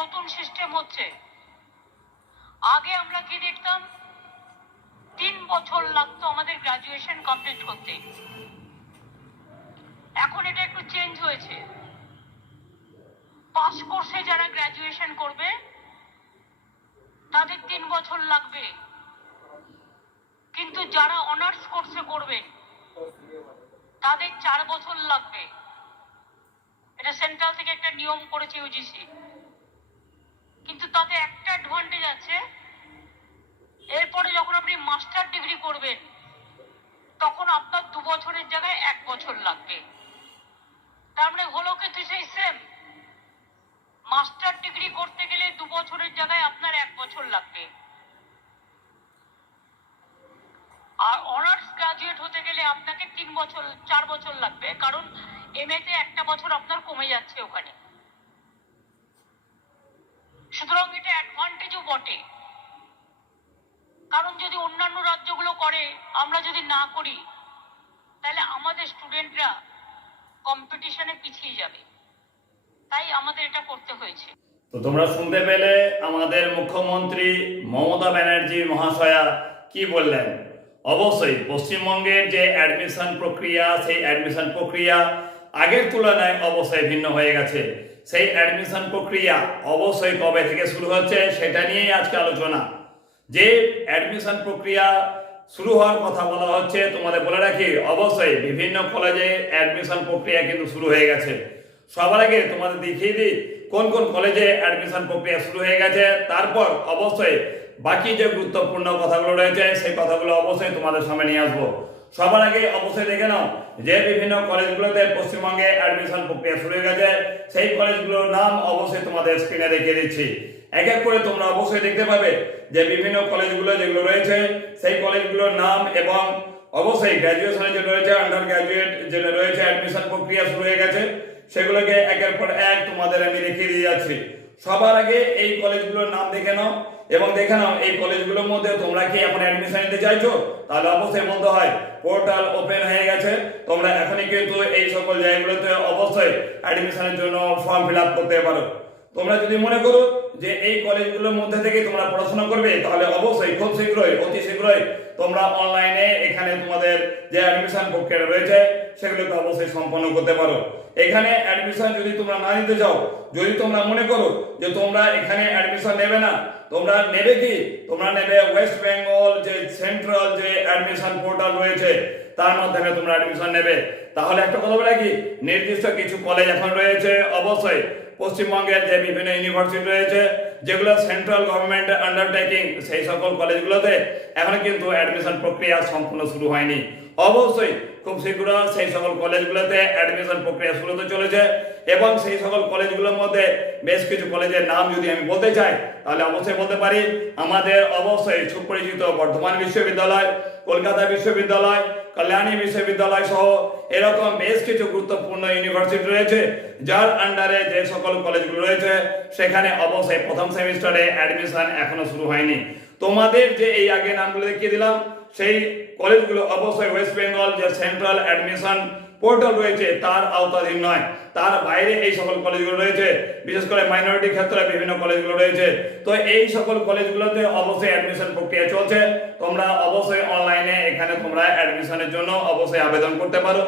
নতুন সিস্টেম হচ্ছে। আগে আমরা কি দেখতাম? তিন বছর লাগতো আমাদের গ্রাজুয়েশন কমপ্লিট করতে। এখন এটা একটু চেঞ্জ হয়েছে। পাস কোর্সে যারা গ্রাজুয়েশন করবে, তাদের তিন বছর লাগবে। কিন্তু যারা অনার্স কোর্সে করবে, তাদের চার বছর লাগবে। এটা সেন্ট্রাল থেকে একটা নিয়ম করেছে ইউজিসি কিন্তু তাতে একটা অ্যাডভান্টেজ আছে। এরপরে যখন আপনি মাস্টার ডিগ্রি করবেন, তখন আপনার দু বছরের জায়গায় এক বছর লাগবে। তার মানে হলো কিন্তু সেই সেম মাস্টার ডিগ্রি করতে গেলে দু বছরের জায়গায় আপনার এক বছর লাগবে। আর অনার্স গ্রাজুয়েট হতে গেলে আপনাকে তিন বছর, চার বছর লাগবে। কারণ এমএ তে একটা বছর আপনার কমে যাচ্ছে ওখানে। সুতরাং এটা অ্যাডভান্টেজও বটে। কারণ যদি অন্যান্য রাজ্যগুলো করে, আমরা যদি না করি, তাহলে আমাদের স্টুডেন্টরা কম্পিটিশনে পিছিয়ে যাবে। তাই আমাদের এটা করতে হয়েছে। তো তোমরা শুনতে পেলে আমাদের মুখ্যমন্ত্রী মমতা ব্যানার্জি মহাশয়া কি বললেন? অবশ্যই পশ্চিমবঙ্গের যে অ্যাডমিশন প্রক্রিয়া, সেই অ্যাডমিশন প্রক্রিয়া আগের তুলনায় অবশ্যই ভিন্ন হয়ে গেছে। সেই অ্যাডমিশন প্রক্রিয়া অবশ্যই কবে থেকে শুরু হচ্ছে সেটা নিয়েই আজকে আলোচনা। যে অ্যাডমিশন প্রক্রিয়া শুরু হওয়ার কথা বলা হচ্ছে, তোমাদের বলে রাখি, অবশ্যই বিভিন্ন কলেজে অ্যাডমিশন প্রক্রিয়া কিন্তু শুরু হয়ে গেছে। সবার আগে তোমাদের দেখিয়ে দিই, কোন কোন কলেজে অ্যাডমিশন প্রক্রিয়া শুরু হয়ে গেছে, তারপর অবশ্যই বাকি যে গুরুত্বপূর্ণ কথাগুলো রয়েছে, সেই কথাগুলো অবশ্যই তোমাদের সামনে নিয়ে আসব। সবার আগে অবশ্যই দেখে নাও যে বিভিন্ন কলেজগুলোতে পশ্চিমবঙ্গে অ্যাডমিশন প্রক্রিয়া শুরু হয়ে গেছে, সেই কলেজগুলোর নাম অবশ্যই তোমাদের স্ক্রিনে দেখিয়ে দিচ্ছি। এক এক করে তোমরা অবশ্যই দেখতে পাবে যে বিভিন্ন কলেজগুলো যেগুলো রয়েছে, সেই কলেজগুলোর নাম এবং অবশ্যই গ্র্যাজুয়েশনে যে রয়েছে আন্ডার গ্র্যাজুয়েট যে রয়েছে অ্যাডমিশন প্রক্রিয়া শুরু হয়ে গেছে, সেগুলোকে একের পর এক তোমাদের আমি দেখিয়ে দিয়ে যাচ্ছি। সবার আগে এই কলেজগুলোর নাম দেখে নাও। এবং দেখে নাও এই কলেজগুলোর মধ্যে তোমরা কি এখন অ্যাডমিশন নিতে চাইছো? তাহলে অবশ্যই বলতে হয়। পোর্টাল ওপেন হয়ে গেছে। তোমরা এখনই কিন্তু এই সকল জায়গাগুলোতে অবশ্যই অ্যাডমিশনের জন্য ফর্ম ফিল আপ করতে পারো। তোমরা যদি মনে করো যে এই কলেজগুলোর মধ্যে থেকে তোমরা পড়াশোনা করবে, তাহলে অবশ্যই খুব শীঘ্রই, অতি শীঘ্রই তোমরা অনলাইনে এখানে তোমাদের যে অ্যাডমিশন প্রক্রিয়া রয়েছে সেগুলোকে অবশ্যই সম্পন্ন করতে পারো। এখানে অ্যাডমিশন যদি তোমরা না নিতে চাও, যদি তোমরা মনে করো যে তোমরা এখানে অ্যাডমিশন নেবে না, তোমরা নেবে কি? তোমরা নেবে ওয়েস্ট বেঙ্গল যে সেন্ট্রাল যে অ্যাডমিশন পোর্টাল রয়েছে, তার মাধ্যমে তোমরা অ্যাডমিশন নেবে। তাহলে একটা কথা বলে কি নির্দিষ্ট কিছু কলেজ এখন রয়েছে, অবশ্যই পশ্চিমবঙ্গের যে বিভিন্ন ইউনিভার্সিটি রয়েছে, যেগুলো সেন্ট্রাল গভর্নমেন্ট আন্ডারটেকিং সেই সকল কলেজগুলোতে এখন কিন্তু অ্যাডমিশন প্রক্রিয়া সম্পূর্ণ শুরু হয়নি। অবশ্যই খুব শীঘ্র সেই সকল কলেজগুলোতে অ্যাডমিশন প্রক্রিয়া শুরু হতে চলেছে এবং সেই সকল কলেজগুলোর মধ্যে বেশ কিছু কলেজের নাম যদি আমি বলতে চাই, তাহলে অবশ্যই বলতে পারি, আমাদের অবশ্যই সুপরিচিত বর্ধমান বিশ্ববিদ্যালয়, কলকাতা বিশ্ববিদ্যালয়, কল্যাণী বিশ্ববিদ্যালয় সহ এরকম বেশ কিছু গুরুত্বপূর্ণ ইউনিভার্সিটি রয়েছে, যার আন্ডারে যে সকল কলেজগুলো রয়েছে, সেখানে অবশ্যই প্রথম সেমিস্টারে অ্যাডমিশন এখনও শুরু হয়নি। তোমাদের যে এই আগে নামগুলো দেখিয়ে দিলাম সেই কলেজগুলো অবশ্যই ওয়েস্ট বেঙ্গল যে সেন্ট্রাল অ্যাডমিশন পোর্টাল রয়েছে, তার আওতাধীন নয়। তার বাইরে এই সকল কলেজগুলো রয়েছে, বিশেষ করে মাইনরিটি ক্ষেত্রে বিভিন্ন কলেজগুলো রয়েছে। তো এই সকল কলেজগুলোতে অবশ্যই অ্যাডমিশন প্রক্রিয়া চলছে। তোমরা অবশ্যই অনলাইনে এখানে তোমরা অ্যাডমিশনের জন্য অবশ্যই আবেদন করতে পারো।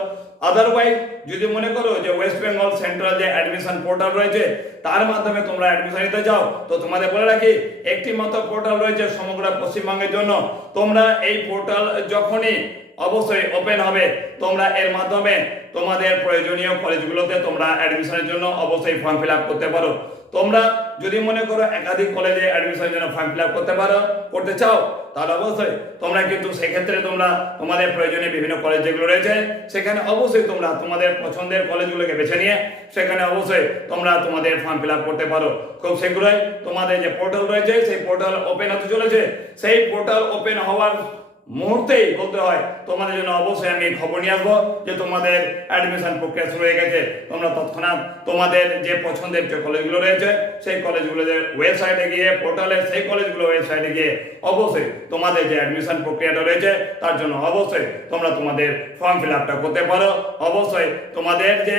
আদারওয়াইজ যদি মনে করো যে ওয়েস্ট বেঙ্গল সেন্ট্রাল যে অ্যাডমিশন পোর্টাল রয়েছে, তার মাধ্যমে তোমরা অ্যাডমিশন নিতে যাও তো তোমাদের বলে রাখি, একটি মাত্র পোর্টাল রয়েছে সমগ্র পশ্চিমবঙ্গের জন্য। তোমরা এই পোর্টাল যখনই অবশ্যই ওপেন হবে, তোমরা এর মাধ্যমে তোমাদের প্রয়োজনীয় কলেজগুলোতে তোমরা অ্যাডমিশনের জন্য অবশ্যই ফর্ম ফিল করতে পারো। তোমরা যদি মনে করো একাধিক কলেজে অ্যাডমিশনের জন্য ফর্ম ফিল করতে পারো, করতে চাও, তাহলে অবশ্যই তোমরা কিন্তু সেক্ষেত্রে তোমরা তোমাদের প্রয়োজনে বিভিন্ন কলেজ যেগুলো রয়েছে, সেখানে অবশ্যই তোমরা তোমাদের পছন্দের কলেজগুলোকে বেছে নিয়ে সেখানে অবশ্যই তোমরা তোমাদের ফর্ম ফিল করতে পারো। খুব শীঘ্রই তোমাদের যে পোর্টাল রয়েছে, সেই পোর্টাল ওপেন হতে চলেছে। সেই পোর্টাল ওপেন হওয়ার মুহূর্তেই বলতে হয়, তোমাদের জন্য অবশ্যই আমি খবর নিয়ে আসব যে তোমাদের অ্যাডমিশন প্রক্রিয়া শুরু হয়ে গেছে। তোমরা তৎক্ষণাৎ তোমাদের যে পছন্দের যে কলেজগুলো রয়েছে, সেই কলেজগুলোদের ওয়েবসাইটে গিয়ে পোর্টালে সেই কলেজগুলো ওয়েবসাইটে গিয়ে অবশ্যই তোমাদের যে অ্যাডমিশন প্রক্রিয়াটা রয়েছে, তার জন্য অবশ্যই তোমরা তোমাদের ফর্ম ফিল আপটা করতে পারো। অবশ্যই তোমাদের যে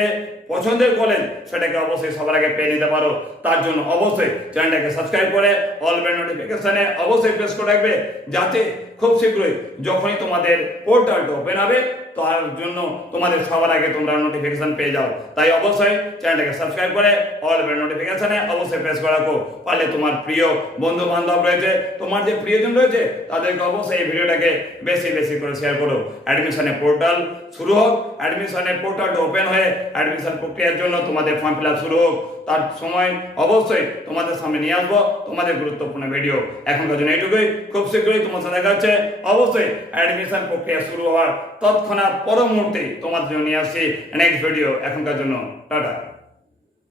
পছন্দের কলেজ সেটাকে অবশ্যই সবার আগে পেয়ে নিতে পারো। তার জন্য অবশ্যই চ্যানেলটাকে সাবস্ক্রাইব করে অল বেল নোটিফিকেশনে অবশ্যই প্রেস করে রাখবে, যাতে খুব শীঘ্রই যখনই তোমাদের পোর্টালটা ওপেন হবে তার জন্য তোমাদের সবার আগে তোমরা নোটিফিকেশন পেয়ে যাও। তাই অবশ্যই চ্যানেলটাকে সাবস্ক্রাইব করে অল বেল নোটিফিকেশনে অবশ্যই প্রেস করে রাখো। পারলে তোমার প্রিয় বন্ধু বান্ধব রয়েছে, তোমার যে প্রিয়জন রয়েছে, তাদেরকে অবশ্যই এই ভিডিওটাকে বেশি বেশি করে শেয়ার করো। পোর্টাল শুরু হোক ওপেন হয়ে অ্যাডমিশন প্রক্রিয়ার জন্য তোমাদের ফর্ম ফিল শুরু হোক। তার সময় অবশ্যই তোমাদের সামনে নিয়ে আসব তোমাদের গুরুত্বপূর্ণ ভিডিও এখনকার জন্য এইটুকুই। খুব শীঘ্রই তোমার সাথে দেখা হচ্ছে। অবশ্যই অ্যাডমিশন প্রক্রিয়া শুরু হওয়ার তৎক্ষণাৎ পর মুহূর্তে তোমার জন্য নিয়ে আসছি নেক্সট ভিডিও এখনকার জন্য টাটা।